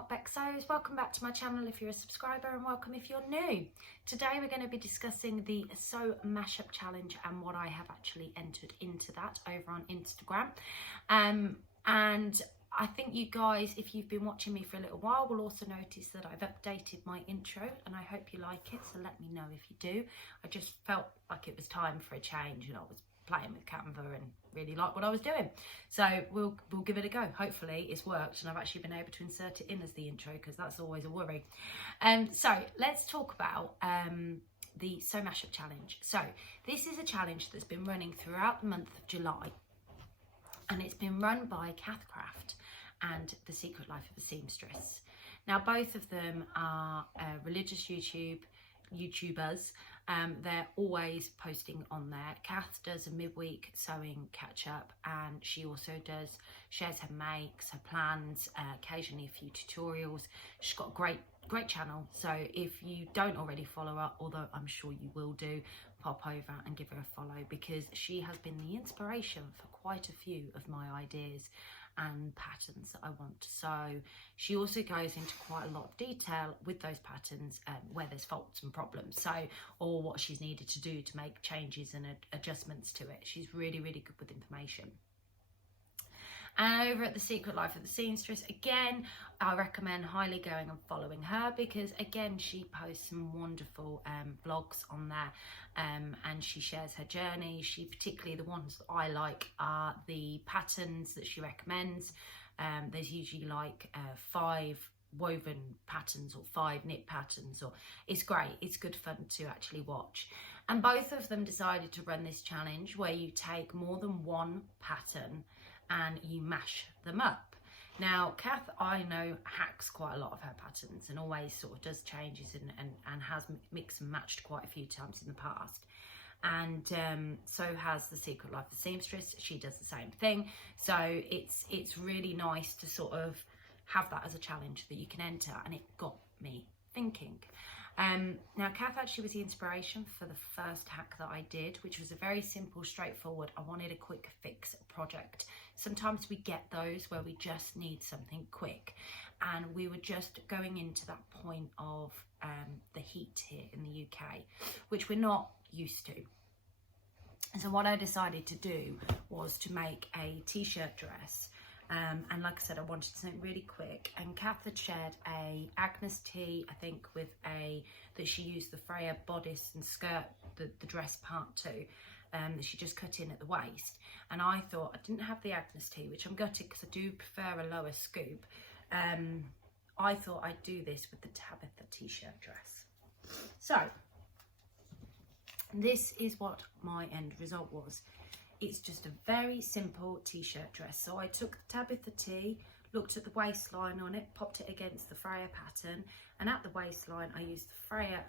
Art Bexos. Welcome back to my channel if you're a subscriber, and welcome if you're new. Today we're going to be discussing the Sew Mashup Challenge and what I have actually entered into that over on Instagram. And I think you guys, if you've been watching me for a little while, will also notice that I've updated my intro, and I hope you like it, so let me know if you do. I just felt like it was time for a change, and I was playing with Canva and really liked what I was doing, so we'll give it a go. Hopefully it's worked and I've actually been able to insert it in as the intro, because that's always a worry. So let's talk about the Sew Mashup Challenge. So this is a challenge that's been running throughout the month of July, and it's been run by Kath Craft and The Secret Life of a Seamstress. Now both of them are religious YouTubers. They're always posting on there. Kath does a midweek sewing catch up, and she also shares her makes, her plans, occasionally a few tutorials. She's got a great channel, so if you don't already follow her, although I'm sure you will do, pop over and give her a follow, because she has been the inspiration for quite a few of my ideas and patterns that I want to sew. She also goes into quite a lot of detail with those patterns, where there's faults and problems, or what she's needed to do to make changes and adjustments to it. She's really good with information. And over at The Secret Life of the Seamstress, again, I recommend highly going and following her, because again, she posts some wonderful vlogs on there, and she shares her journey. Particularly the ones that I like are the patterns that she recommends. There's usually like 5 woven patterns or 5 knit patterns, or it's great. It's good fun to actually watch. And both of them decided to run this challenge where you take more than one pattern and you mash them up. Now Kath, I know, hacks quite a lot of her patterns and always sort of does changes and has mixed and matched quite a few times in the past. And so has The Secret Life of the Seamstress. She does the same thing. So it's really nice to sort of have that as a challenge that you can enter, and it got me thinking. Now Kath actually was the inspiration for the first hack that I did, which was a very simple, straightforward, I wanted a quick fix project. Sometimes we get those where we just need something quick, and we were just going into that point of the heat here in the UK, which we're not used to. And so what I decided to do was to make a t-shirt dress. And like I said, I wanted something really quick, and Kath had shared a Agnes tee, I think, with that she used the Freya bodice and skirt, the dress part too, that she just cut in at the waist. And I thought, I didn't have the Agnes tee, which I'm gutted because I do prefer a lower scoop. I thought I'd do this with the Tabitha T-shirt dress. So this is what my end result was. It's just a very simple t-shirt dress. So I took the Tabitha T, looked at the waistline on it, popped it against the Freya pattern, and at the waistline I used the Freya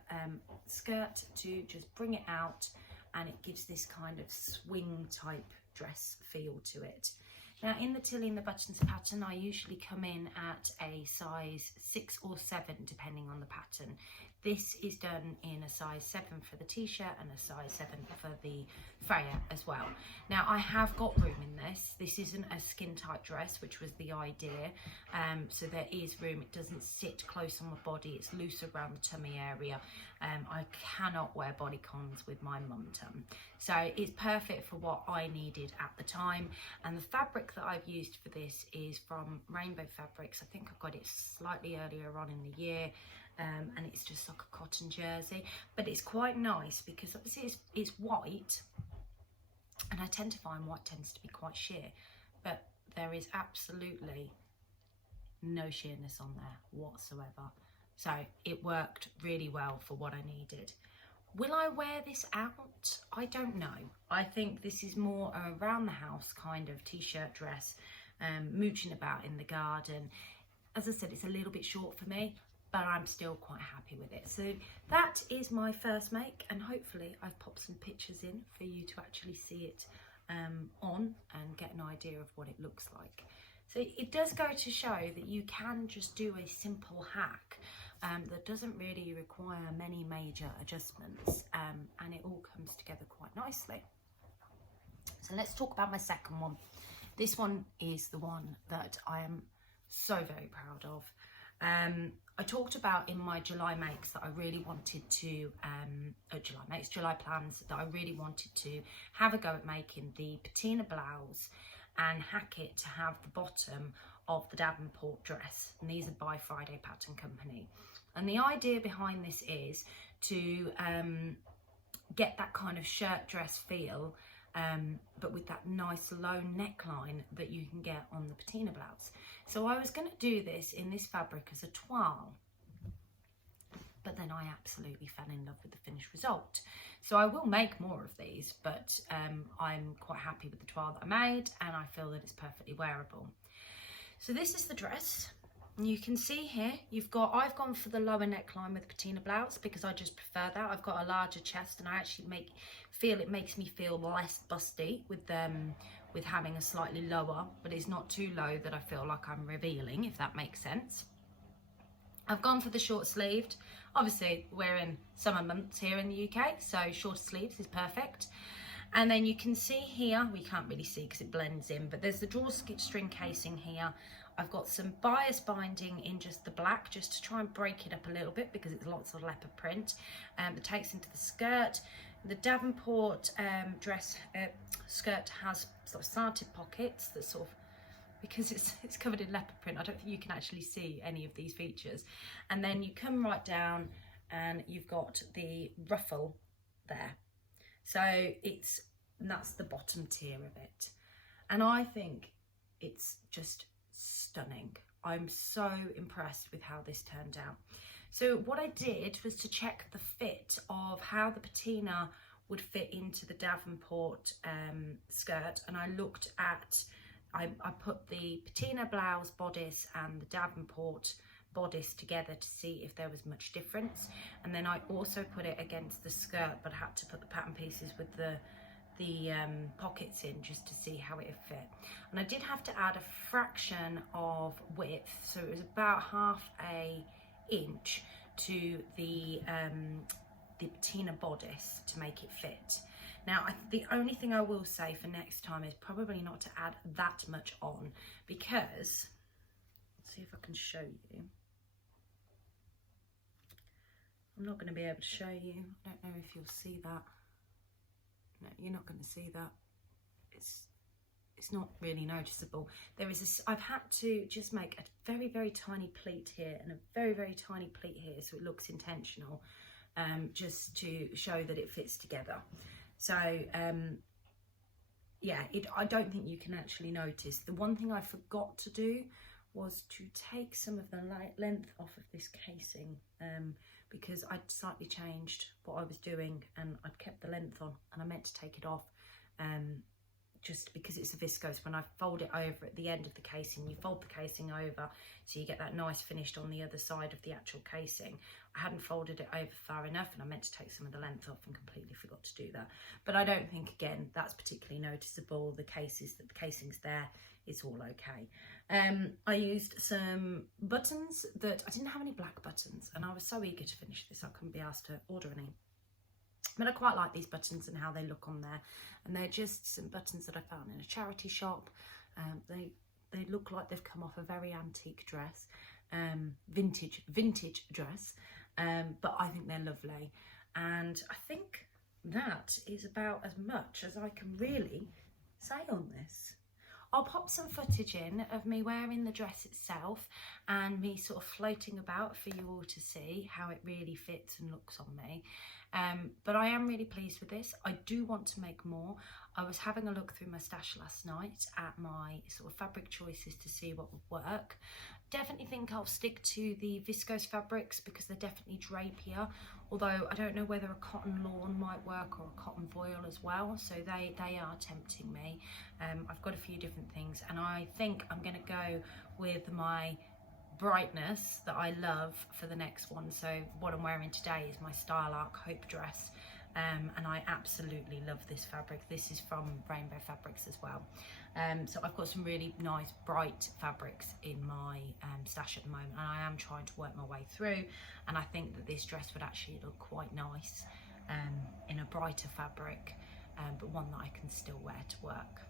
skirt to just bring it out, and it gives this kind of swing type dress feel to it. Now in the tilling the buttons pattern, I usually come in at a size 6 or 7 depending on the pattern. This is done in a size 7 for the t-shirt and a size 7 for the Freya as well. Now I have got room in this. This isn't a skin tight dress, which was the idea. So there is room. It doesn't sit close on my body. It's loose around the tummy area. I cannot wear bodycons with my mum tum. So it's perfect for what I needed at the time. And the fabric that I've used for this is from Rainbow Fabrics. I think I got it slightly earlier on in the year. And it's just like a cotton jersey, but it's quite nice because obviously it's white, and I tend to find white tends to be quite sheer, but there is absolutely no sheerness on there whatsoever. So it worked really well for what I needed. Will I wear this out? I don't know. I think this is more around the house kind of t-shirt dress, mooching about in the garden. As I said, it's a little bit short for me, but I'm still quite happy with it. So that is my first make, and hopefully I've popped some pictures in for you to actually see it on and get an idea of what it looks like. So it does go to show that you can just do a simple hack that doesn't really require many major adjustments, and it all comes together quite nicely. So let's talk about my second one. This one is the one that I am so very proud of. I talked about in my July makes that I really wanted to, July plans, that I really wanted to have a go at making the patina blouse and hack it to have the bottom of the Davenport dress. And these are by Friday Pattern Company. And the idea behind this is to get that kind of shirt dress feel, but with that nice low neckline that you can get on the patina blouse. So I was going to do this in this fabric as a toile, but then I absolutely fell in love with the finished result. So I will make more of these, but I'm quite happy with the toile that I made, and I feel that it's perfectly wearable. So this is the dress. And you can see here, I've gone for the lower neckline with the patina blouse because I just prefer that. I've got a larger chest, and I actually it makes me feel less busty with having a slightly lower, but it's not too low that I feel like I'm revealing, if that makes sense. I've gone for the short sleeved. Obviously, we're in summer months here in the UK, so short sleeves is perfect. And then you can see here, we can't really see because it blends in, but there's the drawstring casing here. I've got some bias binding in just the black, just to try and break it up a little bit because it's lots of leopard print. It takes into the skirt. The Davenport dress skirt has sort of slanted pockets that sort of, because it's covered in leopard print, I don't think you can actually see any of these features. And then you come right down and you've got the ruffle there. So that's the bottom tier of it. And I think it's just stunning. I'm so impressed with how this turned out. So what I did was to check the fit of how the patina would fit into the Davenport skirt, and I looked at, I put the patina blouse bodice and the Davenport bodice together to see if there was much difference, and then I also put it against the skirt, but had to put the pattern pieces with the pockets in just to see how it fit. And I did have to add a fraction of width, so it was about half a inch to the patina bodice to make it fit. Now, the only thing I will say for next time is probably not to add that much on, because, let's see if I can show you. I'm not going to be able to show you. I don't know if you'll see that. No, you're not going to see that. It's not really noticeable. I've had to just make a very, very tiny pleat here and a very, very tiny pleat here, so it looks intentional, just to show that it fits together. So yeah, I don't think you can actually notice. The one thing I forgot to do was to take some of the length off of this casing, because I'd slightly changed what I was doing and I'd kept the length on, and I meant to take it off, just because it's a viscose. When I fold it over at the end of the casing, you fold the casing over so you get that nice finished on the other side of the actual casing. I hadn't folded it over far enough, and I meant to take some of the length off and completely forgot to do that. But I don't think, again, that's particularly noticeable. The casing's there, it's all okay. I used some buttons that I didn't have any black buttons, and I was so eager to finish this I couldn't be asked to order any. But I quite like these buttons and how they look on there, and they're just some buttons that I found in a charity shop. They look like they've come off a very antique dress, vintage dress, but I think they're lovely. And I think that is about as much as I can really say on this. I'll pop some footage in of me wearing the dress itself and me sort of floating about for you all to see how it really fits and looks on me. But I am really pleased with this. I do want to make more. I was having a look through my stash last night at my sort of fabric choices to see what would work. Definitely think I'll stick to the viscose fabrics because they're definitely drapier, although I don't know whether a cotton lawn might work or a cotton voile as well, so they are tempting me. I've got a few different things, and I think I'm going to go with my brightness that I love for the next one. So what I'm wearing today is my Style Arc Hope dress, and I absolutely love this fabric. This is from Rainbow Fabrics as well. So I've got some really nice bright fabrics in my stash at the moment, and I am trying to work my way through, and I think that this dress would actually look quite nice in a brighter fabric, but one that I can still wear to work.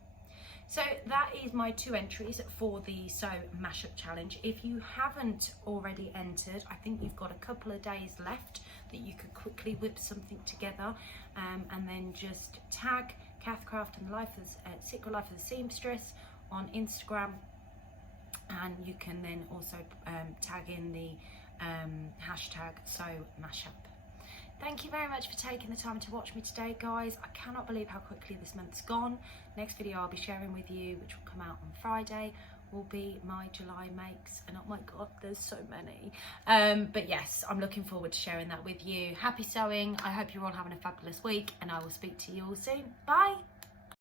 So that is my 2 entries for the Sew Mashup Challenge. If you haven't already entered, I think you've got a couple of days left that you could quickly whip something together, and then just tag Cathcraft and Secret Life of the Seamstress on Instagram, and you can then also tag in the hashtag Sew Mashup. Thank you very much for taking the time to watch me today, guys. I cannot believe how quickly this month's gone. Next video I'll be sharing with you, which will come out on Friday, will be my July makes, and oh my god, there's so many. But yes, I'm looking forward to sharing that with you. Happy sewing. I hope you're all having a fabulous week, and I will speak to you all soon. Bye.